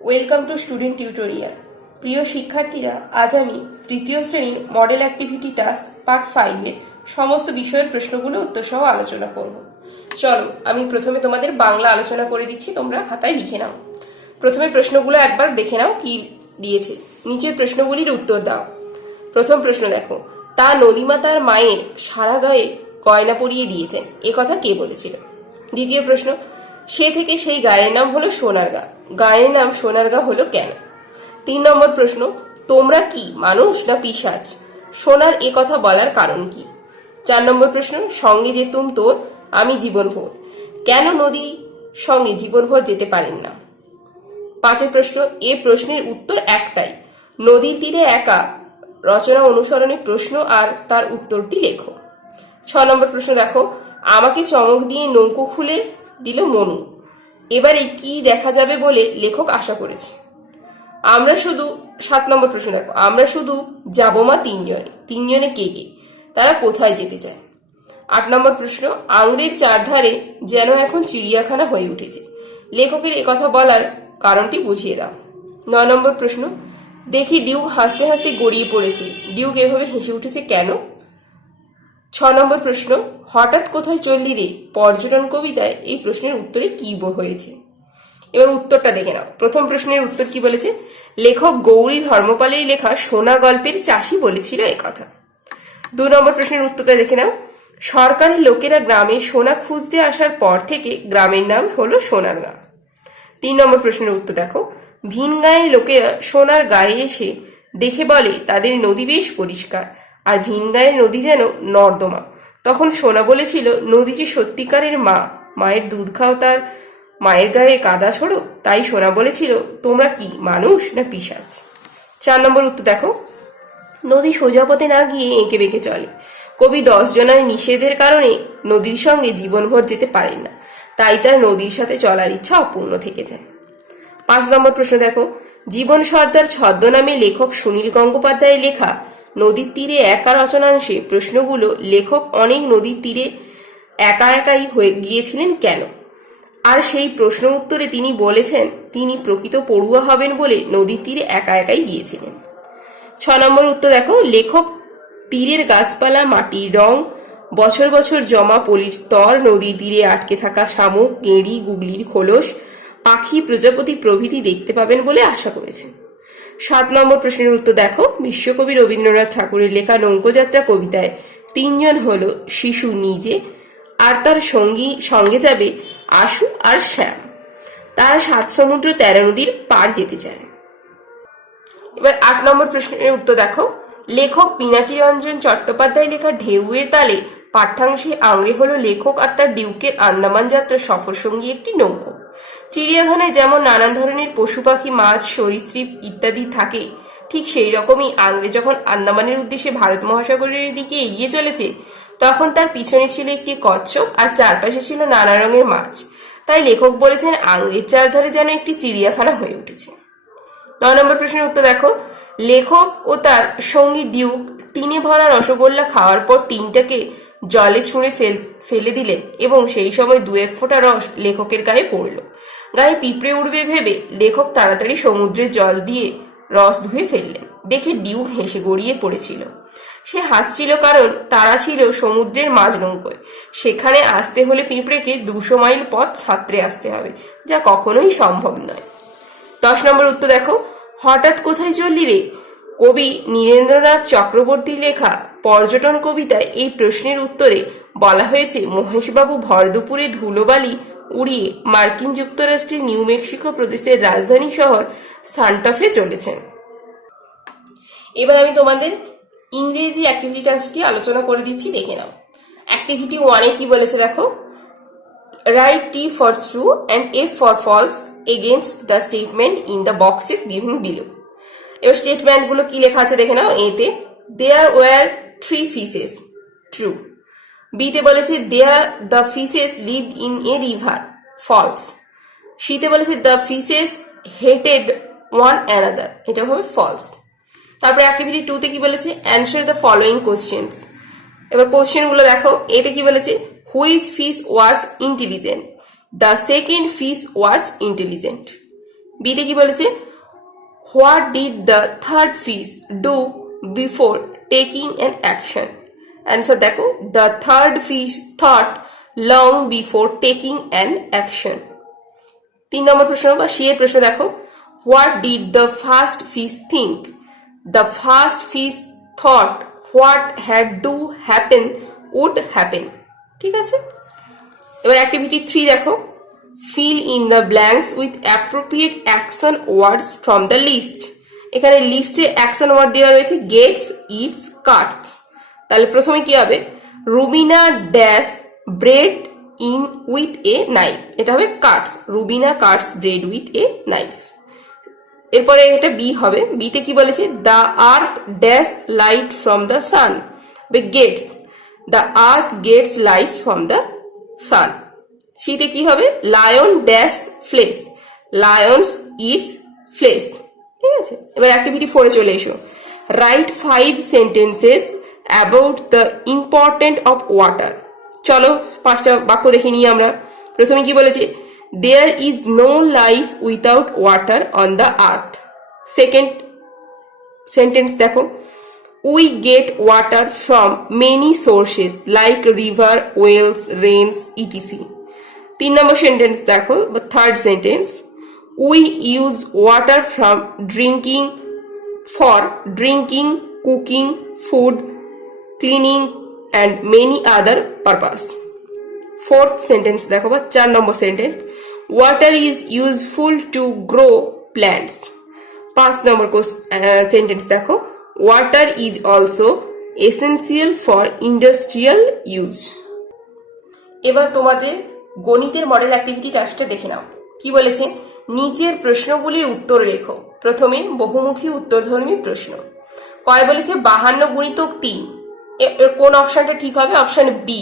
Welcome to student tutorial. প্রিয় শিক্ষার্থীরা, আজ আমি তৃতীয় শ্রেণীর মডেল অ্যাক্টিভিটি টাস্ক পার্ট 5-এর সমস্ত বিষয়ের প্রশ্নগুলো উত্তর সহ আলোচনা করব। চলো, আমি প্রথমে তোমাদের বাংলা আলোচনা করে দিচ্ছি, তোমরা খাতায় লিখে নাও। প্রথমে প্রশ্নগুলো একবার দেখে নাও কি দিয়েছে, নিচের প্রশ্নগুলির উত্তর দাও। প্রথম প্রশ্ন দেখো, তা নদীমাতার মায়ের সারা গায়ে গয়না পরিয়ে দিয়েছেন, এ কথা কে বলেছিল? দ্বিতীয় প্রশ্ন, সে থেকে সেই গায়ের নাম হলো সোনারগা, গায়ের নাম সোনারগা হলো কেন? 3 নম্বর প্রশ্ন, তোমরা কি মানুষ না পিশাচ? সোনার এ কথা বলার কারণ কি? 4 নম্বর প্রশ্ন, সঙ্গে যেতুম তোর আমি জীবনভর, কেন নদী সঙ্গে জীবনভর যেতে পারেন না? 5 প্রশ্ন, এ প্রশ্নের উত্তর একটাই, নদীর তীরে একা, রচনা অনুসরণে প্রশ্ন আর তার উত্তরটি লেখো। 6 নম্বর প্রশ্ন দেখো, আমাকে চমক দিয়ে নৌকো খুলে দিল মনু, এবারে কি দেখা যাবে বলে লেখক আশা করেছে? আমরা শুধু 7 নম্বর প্রশ্ন দেখো, আমরা শুধু যাবো মা তিনজনে কে কে, তারা কোথায় যেতে চায়? 8 নম্বর প্রশ্ন, আংড়ের চারধারে যেন এখন চিড়িয়াখানা হয়ে উঠেছে, লেখকের একথা বলার কারণটি বুঝিয়ে দাও। 9 নম্বর প্রশ্ন, দেখি ডিউক হাসতে হাসতে গড়িয়ে পড়েছে, ডিউক এভাবে হেসে উঠেছে কেন? 6 নম্বর প্রশ্ন, হঠাৎ কোথায় চললি রে পর্যটন কবিতায় এই প্রশ্নের উত্তরে কি হয়েছে? এবার উত্তরটা দেখে নাও। প্রথম প্রশ্নের উত্তর কি বলেছে? লেখক গৌরী ধর্মপালের লেখা সোনা গল্পের চাষি বলেছিল একথা। 2 নম্বর প্রশ্নের উত্তরটা দেখে নাও, সরকারের লোকেরা গ্রামে সোনা খুঁজতে আসার পর থেকে গ্রামের নাম হলো সোনারগা। 3 নম্বর প্রশ্নের উত্তর দেখো, ভিন গায়ের লোকেরা সোনার গায়ে এসে দেখে বলে তাদের নদী বেশ পরিষ্কার, আর ভিন গায়ের নদী যেন নর্দমা। তখন সোনা বলেছিল নদী যে সত্যিকারের মা, মায়ের দুধ খাও, তার মায়ের গায়ে কাদা ছোড়ো। তাই সোনা বলেছিল তোমরা কি মানুষ না পিশাচ? 4 নম্বর উত্তর দেখো, নদী সোজা পথে না গিয়ে এঁকে বেঁকে চলে, কবি 10 জনের নিষেধের কারণে নদীর সঙ্গে জীবনভর যেতে পারেন না, তাই তার নদীর সাথে চলার ইচ্ছা অপূর্ণ থেকে যায়। 5 নম্বর প্রশ্ন দেখো, জীবন সর্দার ছদ্মনামে লেখক সুনীল গঙ্গোপাধ্যায়ের লেখা নদীর তীরে একা রচনাংশে প্রশ্নগুলো লেখক অনেক নদীর তীরে একা একাই হয়ে গিয়েছিলেন কেন? আর সেই প্রশ্ন উত্তরে তিনি বলেছেন তিনি প্রকৃত পড়ুয়া হবেন বলে নদীর তীরে একা একাই গিয়েছিলেন। 6 নম্বর উত্তর দেখো, লেখক তীরের গাছপালা, মাটির রং, বছর বছর জমা পলির স্তর, নদীর তীরে আটকে থাকা শামুক, গেঁড়ি, গুগলির খোলস, পাখি, প্রজাপতি প্রভৃতি দেখতে পাবেন বলে আশা করেছেন। 7 নম্বর প্রশ্নের উত্তর দেখো, বিশ্বকবি রবীন্দ্রনাথ ঠাকুরের লেখা নৌকোযাত্রা কবিতায় 3 জন হলো শিশু নিজে, আর তার সঙ্গে যাবে আশু আর শ্যাম। তারা 7 সমুদ্র 13 নদীর পার যেতে চায়। এবার 8 নম্বর প্রশ্নের উত্তর দেখো, লেখক পিনাকি রঞ্জন চট্টোপাধ্যায় লেখা ঢেউয়ের তালে পাঠ্যাংশে আংড়ে হলো লেখক আর তার ডিউকের আন্দামান যাত্রার সফর সঙ্গী একটি নৌকো। চিড়িয়াখানায় যেমন নানান ধরনের পশু পাখি, মাছ, সরীসৃপ ইত্যাদি থাকে, ঠিক সেই রকমই আংড়ে যখন আন্দামানের উদ্দেশ্যে ভারত মহাসাগরের দিকে এগিয়ে চলেছে, তখন তার পিছনে ছিল একটি কচ্ছপ আর চারপাশে ছিল নানা রঙের মাছ। তাই লেখক বলেছেন আংড়ের চারধারে যেন একটি চিড়িয়াখানা হয়ে উঠেছে। 9 নম্বর প্রশ্নের উত্তর দেখো, লেখক ও তার সঙ্গী ডিউক টিনে ভরা রসগোল্লা খাওয়ার পর টিনটাকে জলে ছুঁড়ে ফেলে দিলেন এবং সেই সময় 2-1 ফোঁটা রস লেখকের গায়ে পড়ল। গায়ে পিঁপড়ে উঠবে ভেবে লেখক তাড়াতাড়ি সমুদ্রের জল দিয়ে রস ধুয়ে ফেললেন। দেখে ডিউক হেসে গড়িয়ে পড়েছিল। সে হাসছিল কারণ তারা ছিল সমুদ্রের মাঝ নৌকোয়, সেখানে আসতে হলে পিঁপড়েকে 200 মাইল পথ সাঁতরে আসতে হবে, যা কখনোই সম্ভব নয়। 10 নম্বর উত্তর দেখো, হঠাৎ কোথায় চললি রে কবি নীরেন্দ্রনাথ চক্রবর্তীর লেখা পর্যটন কবিতায় এই প্রশ্নের উত্তরে বলা হয়েছে মহেশবাবু ভর দুপুরে ধুলোবালি উড়িয়ে মার্কিন যুক্তরাষ্ট্রের নিউ মেক্সিকো প্রদেশের রাজধানী শহর সান্টাফে চলেছেন। এবার আমি তোমাদের ইংরেজি অ্যাক্টিভিটি টাস্কটি আলোচনা করে দিচ্ছি, দেখে নাও। অ্যাক্টিভিটি 1-এ কি বলেছে দেখো, right T for true and F for false against the statement in the boxes given below. এবার স্টেটমেন্ট গুলো কি লেখা আছে দেখে নাও। এতে there were 3 fishes, true. বিতে বলেছে the fishes lived in a river, false. সিতে বলেছে the fishes hated one another, এটা হবে false. তারপরে অ্যাক্টিভিটি 2-তে কি বলেছে, answer the following questions. এবার কোশ্চেন গুলো দেখো। এতে কি বলেছে, which fish was intelligent? The second fish was intelligent. বিতে কি বলেছে, what did the third fish do before taking an action. Answer দেখো, the third fish thought long before taking an action. 3 নম্বর প্রশ্ন বা সি এর প্রশ্ন দেখো, what did the first fish think? The first fish thought what had do happen would happen. ঠিক আছে, এবার অ্যাক্টিভিটি 3 দেখো, fill in the blanks with appropriate action words from the list. এখানে লিস্টে অ্যাকশন ওয়ার্ড দেওয়া রয়েছে গেটস, ইটস, কাটস। তাহলে প্রথমে কি হবে, Rubina dash bread in with a knife, এটা হবে cuts, Rubina cuts bread with a knife. এরপরে এটা বি হবে, বিতে কি বলেছে, the earth dash light from the sun, gets, the earth gets light from the sun. সিতে কি হবে, lion dash flesh, lions eats flesh. ঠিক আছে, এবার অ্যাক্টিভিটি 4 চলে এসো, write 5 sentences about the important of water. চলো 5টা বাক্য দেখে নিই আমরা। প্রথমে কি বলেছে, there is no life without water on the earth. Second sentence দেখো, we get water from many sources like river, wells, rains, ETC. 3 নম্বর সেন্টেন্স দেখো বা third sentence, we use water from drinking for drinking, cooking, food, cleaning and many other purpose. Fourth sentence দেখো বা 4 নম্বর sentence, water is useful to grow plants. 5 নম্বর sentence দেখো, water is also essential for industrial use. এবার তোমাদের গণিতের model activity টাস্কটা দেখে নাও। কি বলেছে, নিচের প্রশ্নগুলির উত্তর লেখো। প্রথমে বহুমুখী উত্তরধর্মী প্রশ্ন। কয় বলেছে 52 গুণিতক 3, কোন অপশনটা ঠিক হবে, অপশন বি,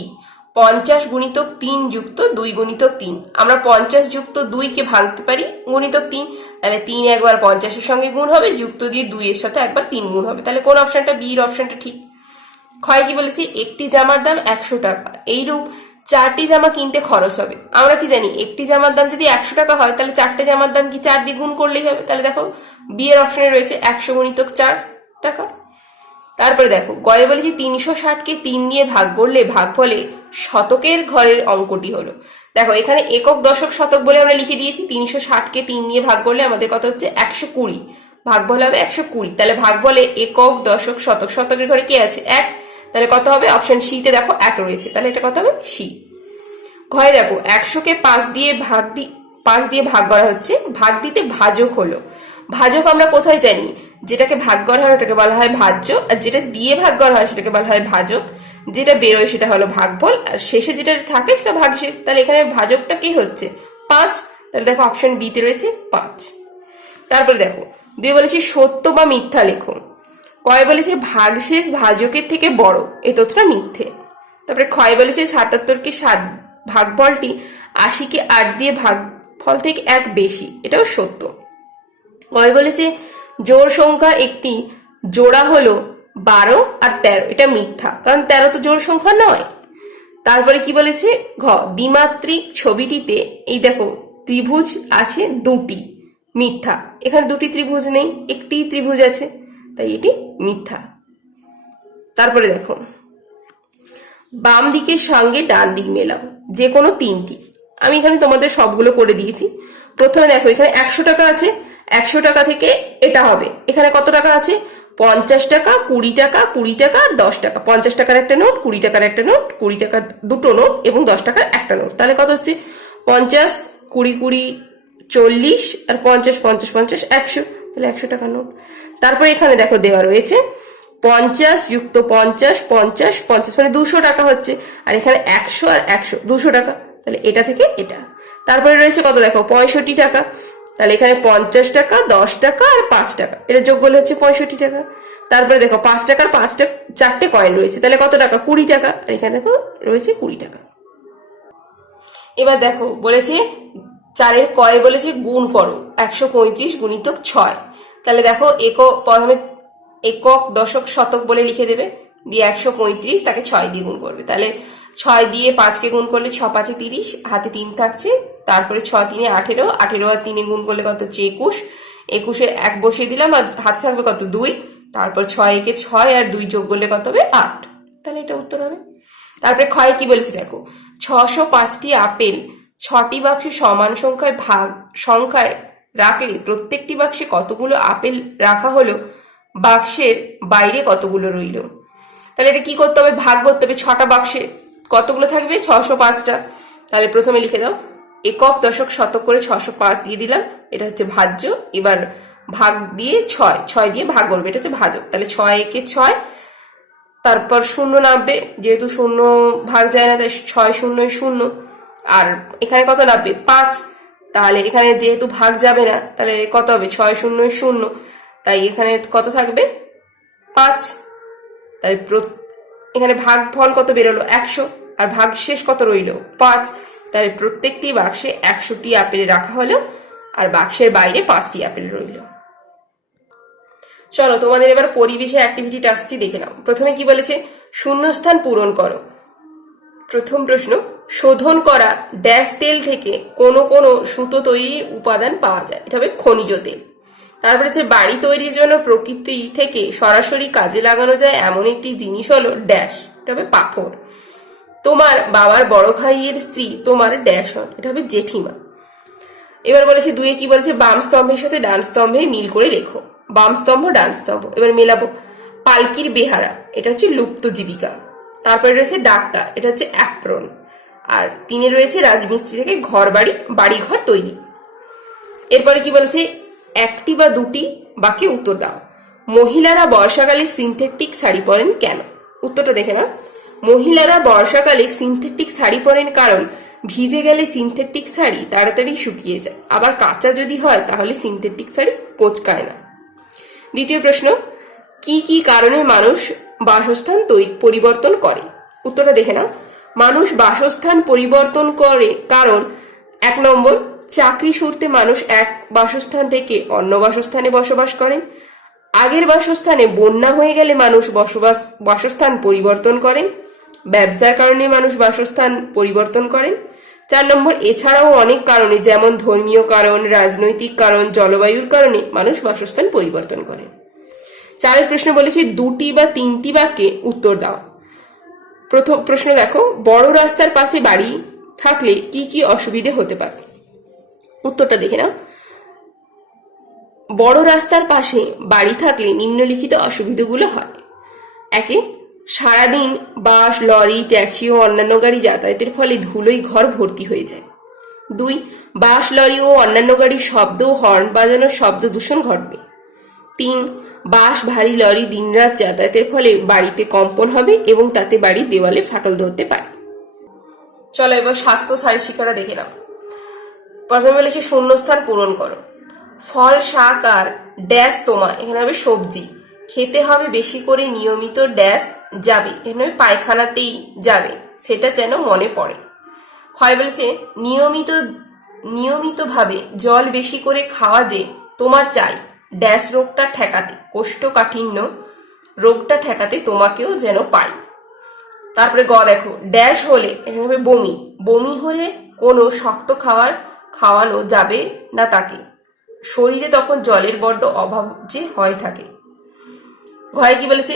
50 গুণিতক 3 যুক্ত 2 গুণিতক 3। আমরা 50 যুক্ত 2 কে ভাঙতে পারি গুণিতক 3, তাহলে 3 একবার 50 এর সঙ্গে গুণ হবে, যুক্ত দিয়ে 2 এর সাথে একবার 3 গুণ হবে, তাহলে কোন অপশনটা বি এর অপশনটা ঠিক। ক্ষয় কি বলেছি, একটি জামার দাম 100 টাকা, এইরূপ 4টি জামা কিনতে খরচ হবে। আমরা কি জানি, একটি জামার দাম যদি 100 টাকা হয় তাহলে 4টে জামার দাম কি 4 দিয়ে গুণ করলেই হবে, তাহলে দেখো বি এর অপশনে রয়েছে 100 গুণিতক 4 টাকা। তারপরে দেখো গয়ে বলেছি 360কে 3 দিয়ে ভাগ করলে ভাগফলে শতকের ঘরের অঙ্কটি হলো। দেখো এখানে একক, দশক, শতক বলে আমরা লিখে দিয়েছি, 360কে 3 দিয়ে ভাগ করলে আমাদের কত হচ্ছে 120, ভাগফল হবে 120। তাহলে ভাগফলে একক, দশক, শতক, শতকের ঘরে কি আছে 1, তাহলে কত হবে, অপশন সি তে দেখো 1 রয়েছে, তাহলে এটা কত হবে সি। ঘরে দেখো 100কে 5 দিয়ে ভাগ করা হচ্ছে, ভাগটিতে ভাজক হলো। ভাজক আমরা কোথায় জানি, যেটাকে ভাগ করা হয় ওটাকে বলা হয় ভাজ্য, আর যেটা দিয়ে ভাগ করা হয় সেটাকে বলা হয় ভাজক, যেটা বেরোয় সেটা হলো ভাগফল, আর শেষে যেটা থাকে সেটা ভাগশেষ। তাহলে এখানে ভাজকটা কি হচ্ছে 5, তাহলে দেখো অপশন বি তে রয়েছে 5। তারপরে দেখো 2 বলেছি সত্য বা মিথ্যা লেখো। কয় বলেছে ভাগশেষ ভাজকের থেকে বড়, এই তথ্যটা মিথ্যে। তারপরে ক্ষয় বলেছে 77কে 7, ভাগফলটি 80কে 8 দিয়ে ভাগফল থেকে 1 বেশি, এটাও সত্য। গয় বলেছে জোড় সংখ্যা একটি জোড়া হলো 12 আর 13, এটা মিথ্যা, কারণ 13 তো জোড় সংখ্যা নয়। তারপরে কি বলেছে ঘ, দ্বিমাত্রিক ছবিটিতে এই দেখো ত্রিভুজ আছে 2টি, মিথ্যা, এখানে 2টি ত্রিভুজ নেই, একটি ত্রিভুজ আছে, তাই এটি মিথ্যা। তারপরে দেখো বাম দিকের সঙ্গে ডান দিক মেলাও, যে কোনো 3টি। আমি এখানে তোমাদের সবগুলো করে দিয়েছি। প্রথমে দেখো এখানে 100 টাকা আছে, 100 টাকা থেকে এটা হবে, এখানে কত টাকা আছে 50 টাকা, 20 টাকা, 20 টাকা আর 10 টাকা। 50 টাকার একটা নোট, 20 টাকার একটা নোট, 20 টাকার দুটো নোট এবং 10 টাকার একটা নোট। তাহলে কত হচ্ছে 50, 20, 20, 40 আর 50, 50, 50, 100, তাহলে 100 টাকার নোট। তারপরে এখানে দেখো দেওয়া রয়েছে 50 যুক্ত 50, 50, 50 মানে 200 টাকা হচ্ছে, আর এখানে 100 আর 100, 200 টাকা, তাহলে এটা থেকে এটা। তারপরে রয়েছে কত দেখো 65 টাকা, তাহলে এখানে 50 টাকা, 10 টাকা আর 5 টাকা, এটা যোগ করলে হচ্ছে 65 টাকা। তারপরে দেখো 5 টাকার 4টে কয়েন রয়েছে, তাহলে কত টাকা 20 টাকা, আর এখানে দেখো রয়েছে 20 টাকা। এবার দেখো বলেছে 4 কয় বলেছে গুণ করো, 135 গুণিতক 6। তাহলে দেখো প্রথমে একক, দশক, শতক বলে লিখে দেবে, দিয়ে 135 তাকে 6 দিয়ে গুণ করবে, তাহলে 6 দিয়ে 5কে গুণ করলে 6 5 30, হাতে 3 থাকছে, তারপরে 6 3 18, 18 আর 3 গুণ করলে কত হচ্ছে 21, 21-এ 1 বসিয়ে দিলাম আর হাতে থাকবে কত 2, তারপর 6 একে 6 আর 2 যোগ করলে কত হবে 8, তাহলে এটা উত্তর হবে। তারপরে ক্ষয় কি বলেছে দেখো, 605টি আপেল 6টি বাক্সে সমান সংখ্যায় রাখলে প্রত্যেকটি বাক্সে কতগুলো আপেল রাখা হলো, বাক্সের বাইরে কতগুলো রইল। তাহলে এটা কি করতে হবে, ভাগ করতে হবে। 6টা বাক্সে কতগুলো থাকবে 605টা। তাহলে প্রথমে লিখে দাও একক দশক শতক করে 605 দিয়ে দিলাম, এটা হচ্ছে ভাজ্য। এবার ভাগ দিয়ে 6 দিয়ে ভাগ করবে, এটা হচ্ছে ভাজক। তাহলে 6 একে 6, তারপর 0 নামবে, যেহেতু 0 ভাগ যায় না তাই 6 0 0, আর এখানে কত নামবে 5, তাহলে এখানে যেহেতু ভাগ যাবে না তাহলে কত হবে 6 0 0, তাই এখানে কত থাকবে 5। তাই এখানে ভাগ ফল কত বেরোলো 100, আর ভাগ শেষ কত রইল 5। তাহলে প্রত্যেকটি বাক্সে 100টি আপেল রাখা হলো আর বাক্সের বাইরে 5টি আপেল রইল। চলো তোমাদের এবার পরিবেশে অ্যাক্টিভিটি টাস্কটি দেখে নাও। প্রথমে কি বলেছে, শূন্যস্থান পূরণ করো। প্রথম প্রশ্ন, শোধন করা ড্যাশ তেল থেকে কোনো কোনো সুতো তৈরির উপাদান পাওয়া যায়, এটা হবে খনিজ তেল। তারপরে হচ্ছে বাড়ি তৈরির জন্য প্রকৃতি থেকে সরাসরি কাজে লাগানো যায় এমন একটি জিনিস হলো ড্যাশ, এটা হবে পাথর। তোমার বাবার বড় ভাইয়ের স্ত্রী তোমার ড্যাশ হন, এটা হবে জেঠিমা। এবার বলেছে 2-এ কি বলেছে, বাম স্তম্ভের সাথে ডান স্তম্ভের মিল করে লেখো। বাম স্তম্ভ ডান স্তম্ভ, এবার মেলাবো। পালকির বেহারা, এটা হচ্ছে লুপ্ত জীবিকা। তারপরে রয়েছে ডাক্তার, এটা হচ্ছে অ্যাপ্রন। আর 3-এ রয়েছে রাজমিস্ত্রি থেকে বাড়ি ঘর তৈরি। এরপরে কি বলেছে, একটি বা দুটি বাকি উত্তর দাও। মহিলারা বর্ষাকালে সিনথেটিক শাড়ি পরেন কেন? উত্তরটা দেখে না। মহিলারা বর্ষাকালে সিনথেটিক শাড়ি পরেন কারণ ভিজে গেলে সিনথেটিক শাড়ি তাড়াতাড়ি শুকিয়ে যায়, আবার কাঁচা যদি হয় তাহলে সিনথেটিক শাড়ি কোঁচকায় না। দ্বিতীয় প্রশ্ন, কি কি কারণে মানুষ বাসস্থান পরিবর্তন করে? উত্তরটা দেখে না। মানুষ বাসস্থান পরিবর্তন করে কারণ 1 নম্বর, চাকরি সূত্রে মানুষ এক বাসস্থান থেকে অন্য বাসস্থানে বসবাস করেন। আগের বাসস্থানে বন্যা হয়ে গেলে মানুষ বাসস্থান পরিবর্তন করেন। ব্যবসার কারণে মানুষ বাসস্থান পরিবর্তন করেন। 4 নম্বর, এছাড়াও অনেক কারণে যেমন ধর্মীয় কারণ, রাজনৈতিক কারণ, জলবায়ুর কারণে মানুষ বাসস্থান পরিবর্তন করে। 4-এর প্রশ্ন বলেছে 2টি বা 3টি বাক্যে উত্তর দাও। প্রথম প্রশ্ন দেখো, বড় রাস্তার পাশে বাড়ি থাকলে কি কি অসুবিধে হতে পারে? উত্তরটা দেখে নাও। বড় রাস্তার পাশে বাড়ি থাকলে নিম্নলিখিত অসুবিধাগুলো হয়। 1, সারাদিন বাস, লরি, ট্যাক্সি ও অন্যান্য গাড়ি যাতায়াতের ফলে ধুলোয় ঘর ভর্তি হয়ে যায়। 2, বাস, লরি ও অন্যান্য গাড়ির শব্দ ও হর্ন বাজানোর শব্দ দূষণ ঘটবে। 3, বাস, ভারী লরি দিনরাত যাতায়াতের ফলে বাড়িতে কম্পন হবে এবং তাতে বাড়ির দেওয়ালে ফাটল ধরতে পারে। চলো এবার স্বাস্থ্য শারীর শিক্ষাটা দেখে নাও। প্রথমে বলেছে শূন্যস্থান পূরণ করো। ফল, শাক আর ড্যাশ তোমার, এখানে হবে সবজি খেতে হবে বেশি করে, নিয়মিত ড্যাশ যাবে, এখানে হবে পায়খানাতেই যাবে, সেটা যেন মনে পড়ে। হয় বলেছে নিয়মিতভাবে জল বেশি করে খাওয়া যে তোমার চাই ড্যাশ রোগটা ঠেকাতে, কোষ্ঠকাঠিন্য রোগটা ঠেকাতে তোমাকেও যেন পাই। তারপরে দেখো, ড্যাশ হলে এখানে হবে বমি, বমি হলে কোনো শক্ত খাওয়ানো যাবে না তাকে, শরীরে তখন জলের বড্ড অভাব যে হয় থাকে। ঘরে কি বলেছে,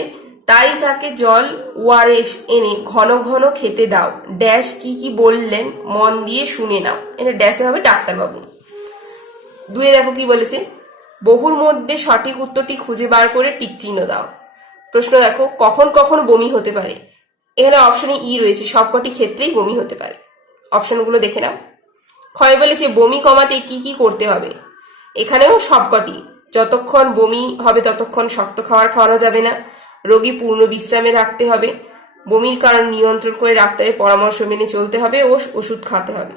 তাই তাকে জল ওআরএস এনে ঘন ঘন খেতে দাও, ড্যাশ কি কি বললেন মন দিয়ে শুনে নাও, এটা ড্যাশে হবে ডাক্তারবাবু। 2-এ দেখো কি বলেছে, বহুর মধ্যে সঠিক উত্তরটি খুঁজে বার করে টিক চিহ্ন দাও। প্রশ্ন দেখো, কখন কখন বমি হতে পারে? এখানে অপশনে রয়েছে, সবকটি ক্ষেত্রেই বমি হতে পারে। অপশনগুলো দেখে নাও। ক্ষয় বলেছে বমি কমাতে কি কি করতে হবে? এখানেও সবকটি, যতক্ষণ বমি হবে ততক্ষণ শক্ত খাওয়ানো যাবে না, রোগী পূর্ণ বিশ্রামে রাখতে হবে, বমির কারণ নিয়ন্ত্রণ করে ডাক্তারের পরামর্শ মেনে চলতে হবে ও ওষুধ খাতে হবে।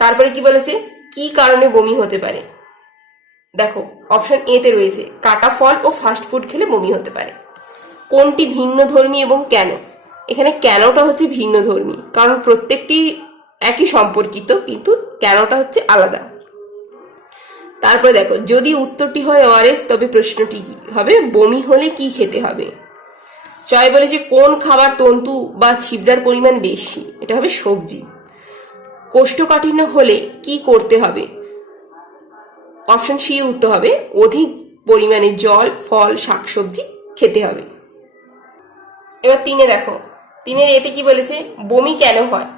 তারপরে কি বলেছে, কি কারণে বমি হতে পারে? দেখো অপশন এতে রয়েছে, কাটা ফল ও ফাস্ট ফুড খেলে বমি হতে পারে। কোনটি ভিন্ন ধর্মী এবং কেন? এখানে কেনটা হচ্ছে ভিন্ন ধর্মী, কারণ প্রত্যেকটি একই সম্পর্কিত কিন্তু কেনটা হচ্ছে আলাদা। তারপরে দেখো, যদি উত্তরটি হয় ওআরএস তবে প্রশ্নটি কি হবে, বমি হলে কি খেতে হবে? চয় বলেছে কোন খাবার তন্তু বা ছিবড়ার পরিমাণ বেশি, এটা হবে সবজি। কোষ্ঠকাঠিন্য হলে কি করতে হবে? অপশন সি উত্তর হবে অধিক পরিমাণে জল, ফল, শাকসবজি খেতে হবে। এবার 3-এ দেখো, 3-এর এতে কি বলেছে? বমি কেন হয়?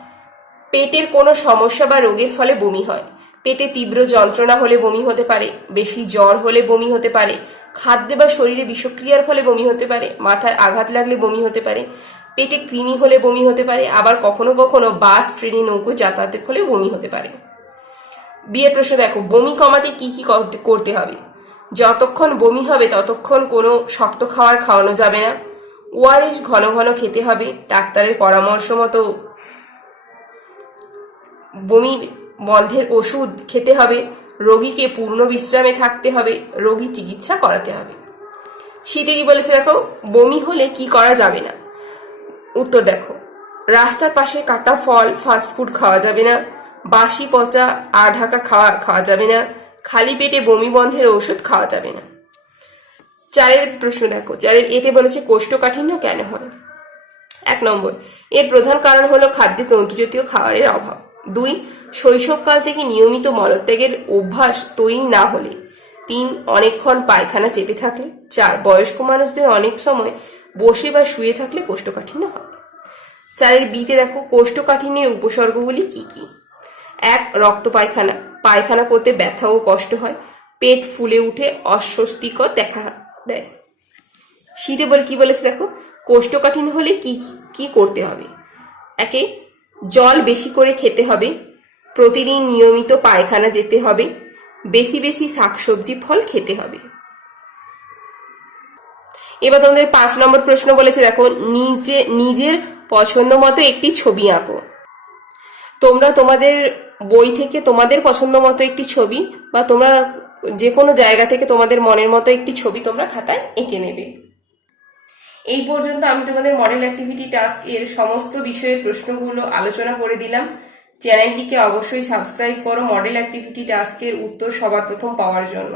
পেটের কোনো সমস্যা বা রোগের ফলে বমি হয়। পেটে তীব্র যন্ত্রণা হলে বমি হতে পারে, বেশি জ্বর হলে বমি হতে পারে, খাদ্যে বা শরীরে বিষক্রিয়ার ফলে বমি হতে পারে, মাথার আঘাত লাগলে বমি হতে পারে, পেটে কৃমি হলে বমি হতে পারে, আবার কখনো কখনো বাস, ট্রেনে, নৌকো যাতায়াতের ফলে বমি হতে পারে। বিয়ের প্রশ্ন দেখো, বমি কমাতে কি কি করতে হবে? যতক্ষণ বমি হবে ততক্ষণ কোনো শক্ত খাবার খাওয়ানো যাবে না। ওআরএস ঘন ঘন খেতে হবে। ডাক্তারের পরামর্শ মতো বমি বন্ধের ওষুধ খেতে হবে। রোগীকে পূর্ণ বিশ্রামে থাকতে হবে। রোগী চিকিৎসা করাতে হবে। শীতে কি বলেছে দেখো, বমি হলে কি করা যাবে না? উত্তর দেখো, রাস্তার পাশে কাটা ফল, ফাস্টফুড খাওয়া যাবে না। বাসি পচা ঢাকা খাবার খাওয়া যাবে না। খালি পেটে বমি বন্ধের ওষুধ খাওয়া যাবে না। 4-এর প্রশ্ন দেখো, 4-এর এতে বলেছে কোষ্ঠকাঠিন্য কেন হয়? 1 নম্বর, এর প্রধান কারণ হলো খাদ্যে তন্তুজাতীয় খাবারের অভাব। 2, শৈশবকাল থেকে নিয়মিত মলত্যাগের অভ্যাস তৈরি না হলে। 3, অনেকক্ষণ পায়খানা চেপে থাকলে। 4, বয়স্ক মানুষদের অনেক সময় বসে বা শুয়ে থাকলে কোষ্ঠকাঠিন্য হয়। 4-এর বিতে দেখো, কোষ্ঠকাঠিন্যের উপসর্গগুলি কি কি? 1, রক্ত পায়খানা, পায়খানা করতে ব্যথা ও কষ্ট হয়, পেট ফুলে উঠে অস্বস্তিকর দেখা দেয়। শীতে কি বলেছে দেখো, কোষ্ঠকাঠিন্য হলে কি কি করতে হবে? 1, জল বেশি করে খেতে হবে, প্রতিদিন নিয়মিত পায়খানা যেতে হবে, বেশি বেশি শাকসবজি ফল খেতে হবে। এবার তোমাদের 5 নম্বর প্রশ্ন বলেছে দেখো, নিজের পছন্দ মতো একটি ছবি আঁকো। তোমরা তোমাদের বই থেকে তোমাদের পছন্দ মতো একটি ছবি বা তোমরা যে কোনো জায়গা থেকে তোমাদের মনের মতো একটি ছবি তোমরা খাতায় এঁকে নেবে। এই পর্যন্ত আমি তোমাদের মডেল অ্যাক্টিভিটি টাস্ক এর সমস্ত বিষয়ের প্রশ্নগুলো আলোচনা করে দিলাম। চ্যানেলটিকে অবশ্যই সাবস্ক্রাইব করো মডেল অ্যাক্টিভিটি টাস্কের উত্তর সবার প্রথম পাওয়ার জন্য।